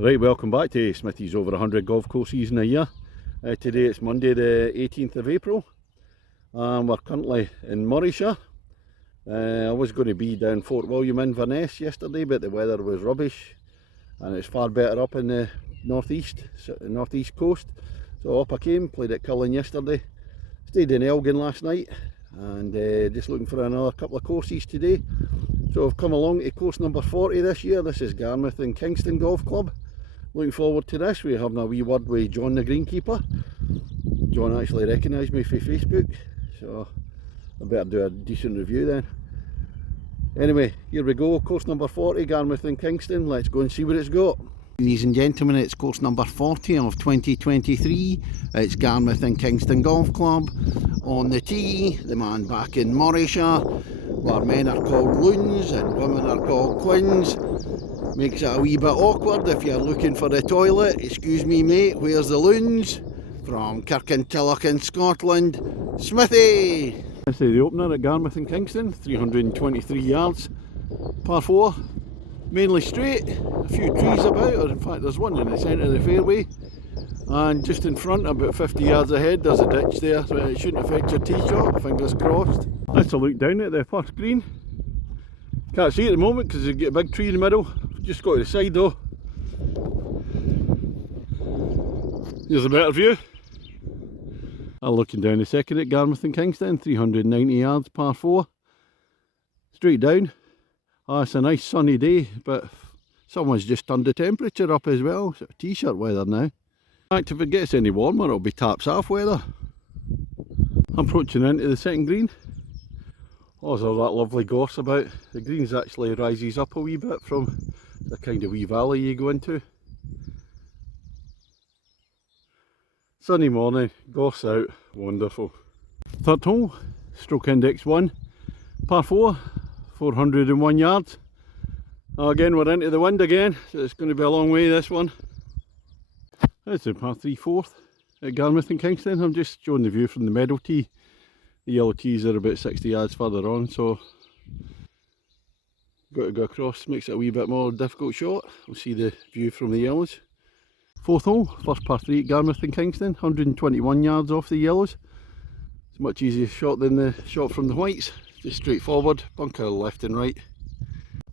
Right, welcome back to Smithy's over 100 golf courses in a year. Today it's Monday the 18th of April and we're currently in Morayshire. I was going to be down Fort William Inverness yesterday, but the weather was rubbish and it's far better up in the northeast coast. So up I came, played at Cullen yesterday, stayed in Elgin last night and just looking for another couple of courses today. So I've come along to course number 40 this year. This is Garmouth and Kingston Golf Club. Looking forward to this. We're having a wee word with John the greenkeeper. John actually recognised me from Facebook, so I better do a decent review then. Anyway, here we go, course number 40, Garmouth and Kingston. Let's go and see what it's got. Ladies and gentlemen, it's course number 40 of 2023. It's Garmouth and Kingston Golf Club. On the tee, the man back in Morayshire, where men are called loons and women are called quins. Makes it a wee bit awkward if you're looking for the toilet. Excuse me mate, where's the loons? From Kirkintilloch in Scotland, Smithy! This is the opener at Garmouth and Kingston, 323 yards, par 4, mainly straight, a few trees about, or in fact there's one in the centre of the fairway, and just in front, about 50 yards ahead, there's a ditch there, so it shouldn't affect your tee shot, fingers crossed. Let's look down at the first green. Can't see it at the moment because you get a big tree in the middle. Just got to the side though. Here's a better view. I'm looking down the second at Garmouth and Kingston, 390 yards, par 4. Straight down. It's a nice sunny day, but someone's just turned the temperature up as well. So t-shirt weather now. In fact, if it gets any warmer, it'll be taps off weather. I'm approaching into the second green. Oh, there's all that lovely gorse about. The greens actually rises up a wee bit from the kind of wee valley you go into. Sunny morning, gorse out, wonderful. Third hole, stroke index 1, par 4, 401 yards. Again, we're into the wind again, so it's going to be a long way this one. It's a par 3 fourth at Garmouth and Kingston. I'm just showing the view from the meadow tee. The yellow tees are about 60 yards further on, so got to go across, makes it a wee bit more difficult shot. We'll see the view from the yellows. Fourth hole, first par 3 at Garmouth and Kingston, 121 yards off the yellows. It's a much easier shot than the shot from the whites, just straight forward, bunker left and right.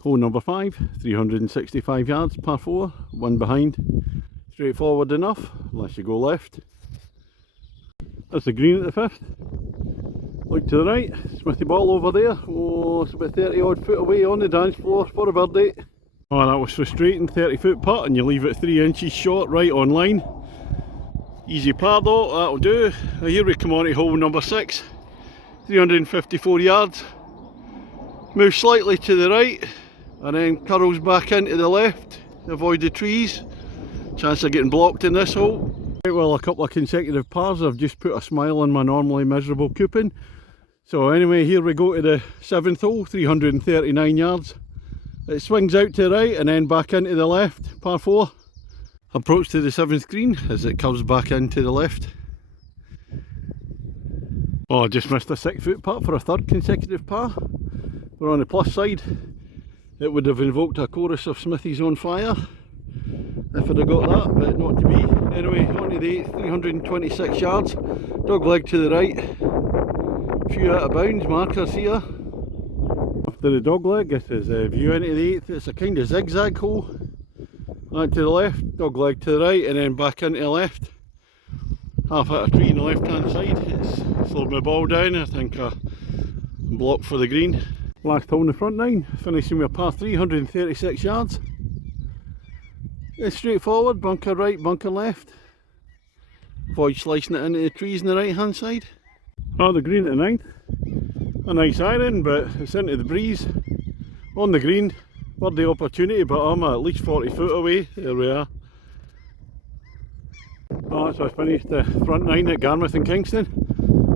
Hole number 5, 365 yards, par 4, one behind. Straightforward enough, unless you go left. That's the green at the 5th. Look to the right, Smithy ball over there. Oh, it's about 30 odd foot away on the dance floor for a birdie. Oh, that was frustrating, 30 foot putt and you leave it 3 inches short right on line. Easy par though, that'll do. Here we come on to hole number 6, 354 yards. Move slightly to the right and then curls back into the left. Avoid the trees. Chance of getting blocked in this hole. Well, a couple of consecutive pars have just put a smile on my normally miserable coupon. So anyway, here we go to the 7th hole, 339 yards. It swings out to the right and then back into the left, par 4. Approach to the 7th green as it curves back into the left. Oh, I just missed a 6 foot putt for a 3rd consecutive par. We're on the plus side. It would have invoked a chorus of Smithy's on fire if I'd have got that, but not to be. Anyway, on to the 8th, 326 yards. Dog leg to the right. A few out of bounds markers here. After the dog leg, this is a view into the 8th. It's a kind of zigzag hole. Out to the left, dog leg to the right, and then back into the left. Half out a tree on the left hand side. It's slowed my ball down. I think I'm blocked for the green. Last hole in the front 9, finishing with a par 3, 136 yards. It's straightforward, bunker right, bunker left. Avoid slicing it into the trees on the right hand side. Oh, the green at the 9th. A nice iron, but it's into the breeze. On the green, birdie opportunity, but I'm at least 40 foot away. There we are. Oh, so I finished the front 9 at Garmouth and Kingston.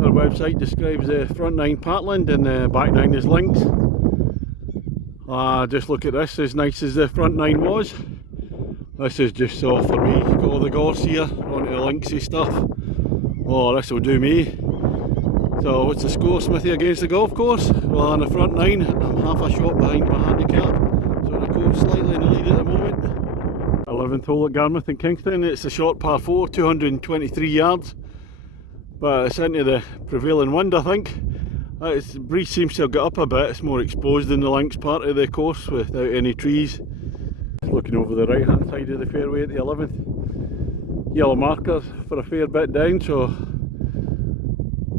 Their website describes the front 9 Parkland and the back 9 as links. Just look at this, as nice as the front 9 was. This is just soft for me. Got all the gorse here, onto the linksy stuff. Oh, this will do me. So what's the score, Smithy, against the golf course? Well, on the front 9, I'm half a shot behind my handicap. So the course slightly in the lead at the moment. 11th hole at Garmouth in Kingston. It's a short par 4, 223 yards, but it's into the prevailing wind, I think. The breeze seems to have got up a bit. It's more exposed in the links part of the course without any trees. Looking over the right hand side of the fairway at the 11th. Yellow markers for a fair bit down, so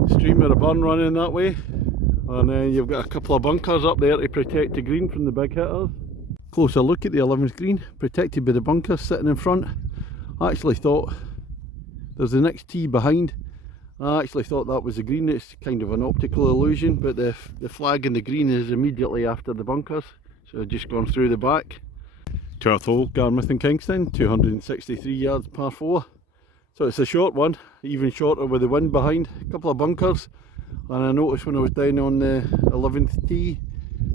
stream or a burn running that way. And then you've got a couple of bunkers up there to protect the green from the big hitters. Closer look at the 11th green, protected by the bunkers sitting in front. I actually thought there's the next tee behind. I actually thought that was the green. It's kind of an optical illusion, but the flag in the green is immediately after the bunkers, so I've just gone through the back. 12th hole, Garmouth and Kingston, 263 yards par 4. So it's a short one, even shorter with the wind behind. A couple of bunkers, and I noticed when I was down on the 11th tee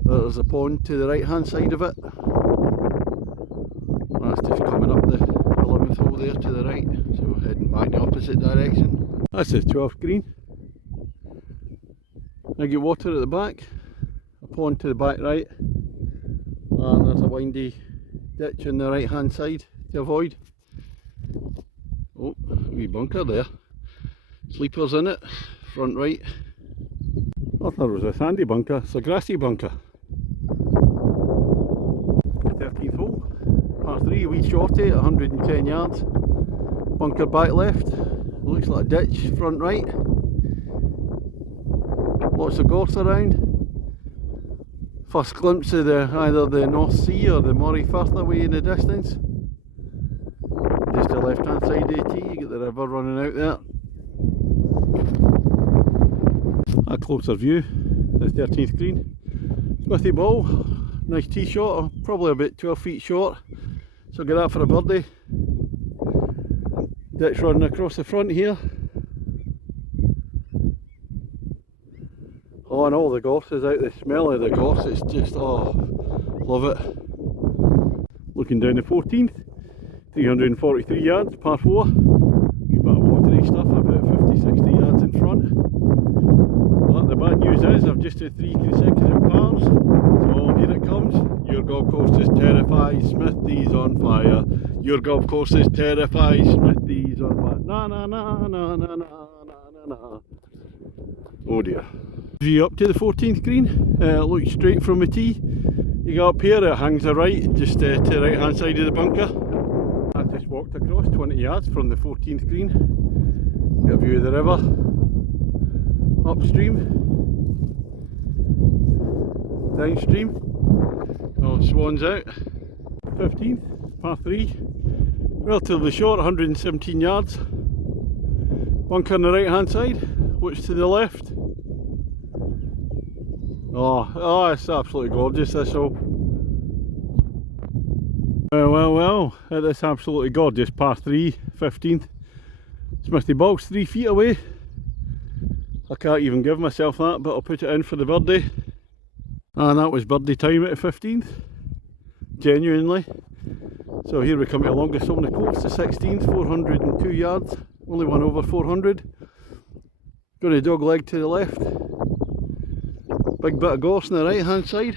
that there's a pond to the right hand side of it. That's just coming up the 11th hole there to the right, so heading back in the opposite direction. That's the 12th green. I get water at the back, a pond to the back right, and there's a windy ditch on the right hand side to avoid. Oh, wee bunker there. Sleepers in it, front right. I thought it was a sandy bunker, it's a grassy bunker. 13th hole, par 3, a wee shorty at 110 yards. Bunker back left, looks like a ditch front right. Lots of gorse around. First glimpse of either the North Sea or the Moray Firth away in the distance. Just the left hand side of the tee, you get the river running out there. A closer view, the 13th green. Smithy ball, nice tee shot, probably about 12 feet short. So get that for a birdie. Ditch running across the front here. Oh, and all the gorse is out, the smell of the gorse, it's just, oh, love it. Looking down the 14th, 343 yards, par 4. Wee bit of watery stuff, about 50-60 yards in front. Well, the bad news is I've just had 3 consecutive pars, so here it comes. Your golf course is terrified, Smithy's on fire. Your golf course is terrified, Smithy's on fire. Na na na na na na na na. Oh dear. View up to the 14th green, looks straight from the tee. You go up here, it hangs a right, just to the right hand side of the bunker. I just walked across 20 yards from the 14th green. Get a view of the river. Upstream. Downstream. Oh, swans out. 15th, par 3. Relatively short, 117 yards. Bunker on the right hand side, which to the left. Oh, it's absolutely gorgeous, this hole. Well, it is absolutely gorgeous. Par 3, 15th. Smithy ball's 3 feet away. I can't even give myself that, but I'll put it in for the birdie. And that was birdie time at the 15th. Genuinely. So here we come to the longest hole on the course, the 16th, 402 yards. Only one over 400. Going to dog leg to the left. Big bit of gorse on the right hand side.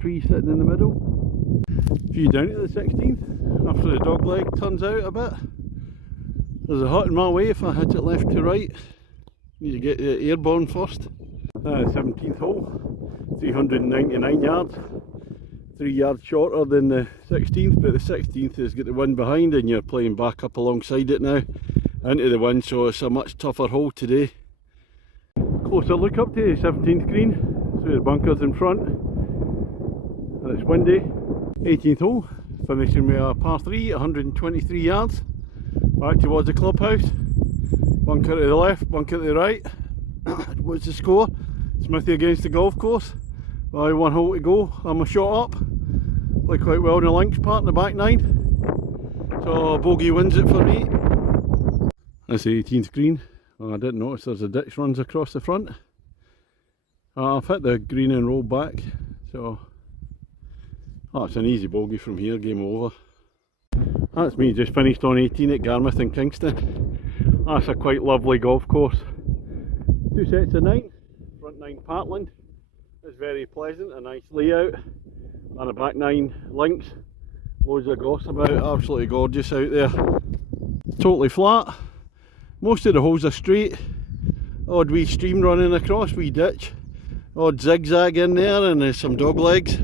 Tree sitting in the middle. View down to the 16th. After the dog leg turns out a bit. There's a hut in my way if I hit it left to right. Need to get the airborne first. 17th hole. 399 yards. 3 yards shorter than the 16th, but the 16th has got the wind behind and you're playing back up alongside it now into the wind, so it's a much tougher hole today. Closer look up to the 17th green, so the bunker's in front and it's windy. 18th hole, finishing with a par 3, 123 yards, back towards the clubhouse. Bunker to the left, bunker to the right. What's the score? Smithy against the golf course. Well, 1 hole to go, I'm a shot up. Play quite well in the links part in the back 9. So bogey wins it for me. That's the 18th green. Oh, I didn't notice there's a ditch runs across the front. I've hit the green and rolled back, so that's an easy bogey from here, game over. That's me just finished on 18 at Garmouth in Kingston. That's a quite lovely golf course. 2 sets of 9, front 9 Partland. It's very pleasant, a nice layout, and a back 9 links. Loads of goss about, absolutely gorgeous out there. Totally flat. Most of the holes are straight. Odd wee stream running across, wee ditch. Odd zigzag in there, and there's some dog legs.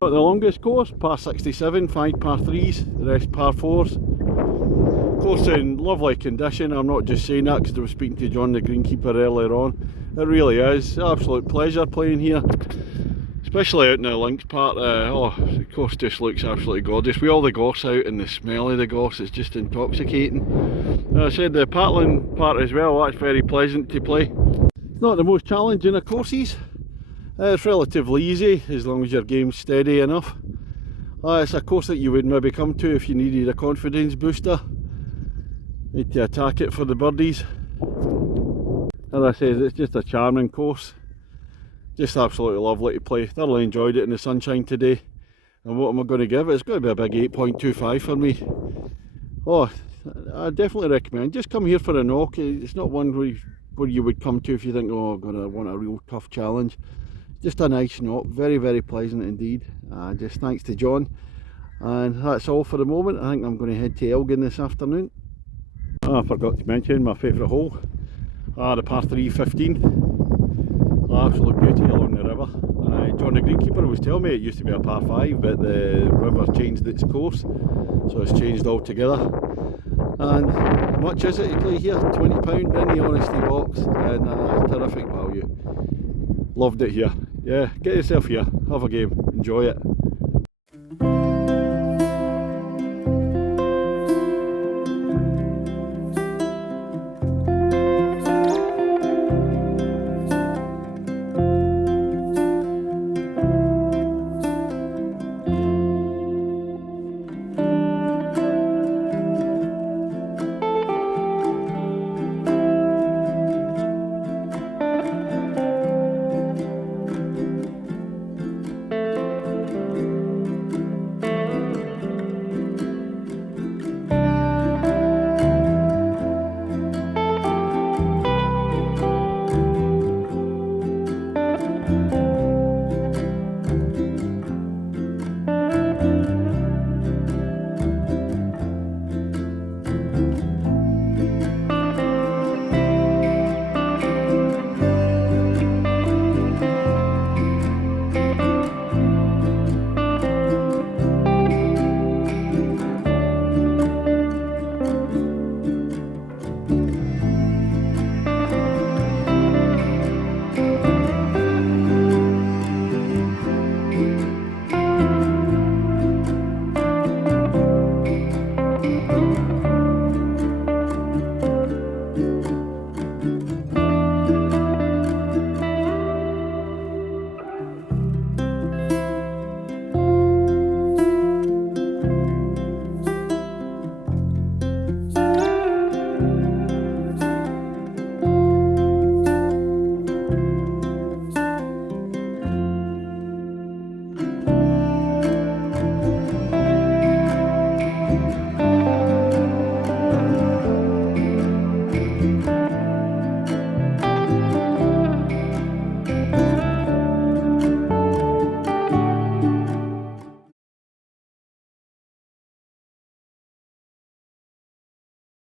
Got the longest course, par 67, 5 par 3s, the rest par 4s. Course in lovely condition. I'm not just saying that because I was speaking to John, the greenkeeper, earlier on. It really is. Absolute pleasure playing here. Especially out in the links part. The course just looks absolutely gorgeous. With all the gorse out and the smell of the gorse is just intoxicating. As I said, the paddling part as well, that's very pleasant to play. It's not the most challenging of courses. It's relatively easy as long as your game's steady enough. It's a course that you would maybe come to if you needed a confidence booster. Need to attack it for the birdies. As I said, it's just a charming course. Just absolutely lovely to play. Thoroughly enjoyed it in the sunshine today. And what am I going to give it? It's going to be a big 8.25 for me. Oh, I definitely recommend. Just come here for a knock. It's not one where you would come to if you think, oh, I'm going to want a real tough challenge. Just a nice knock. Very, very pleasant indeed. Just thanks to John. And that's all for the moment. I think I'm going to head to Elgin this afternoon. I forgot to mention my favourite hole. The par 3 15. Absolute beauty along the river. John the greenkeeper was telling me it used to be a par 5, but the river changed its course, so it's changed altogether. And how much is it to play here? £20 in the honesty box, and that's terrific value. Loved it here. Yeah, get yourself here, have a game, enjoy it.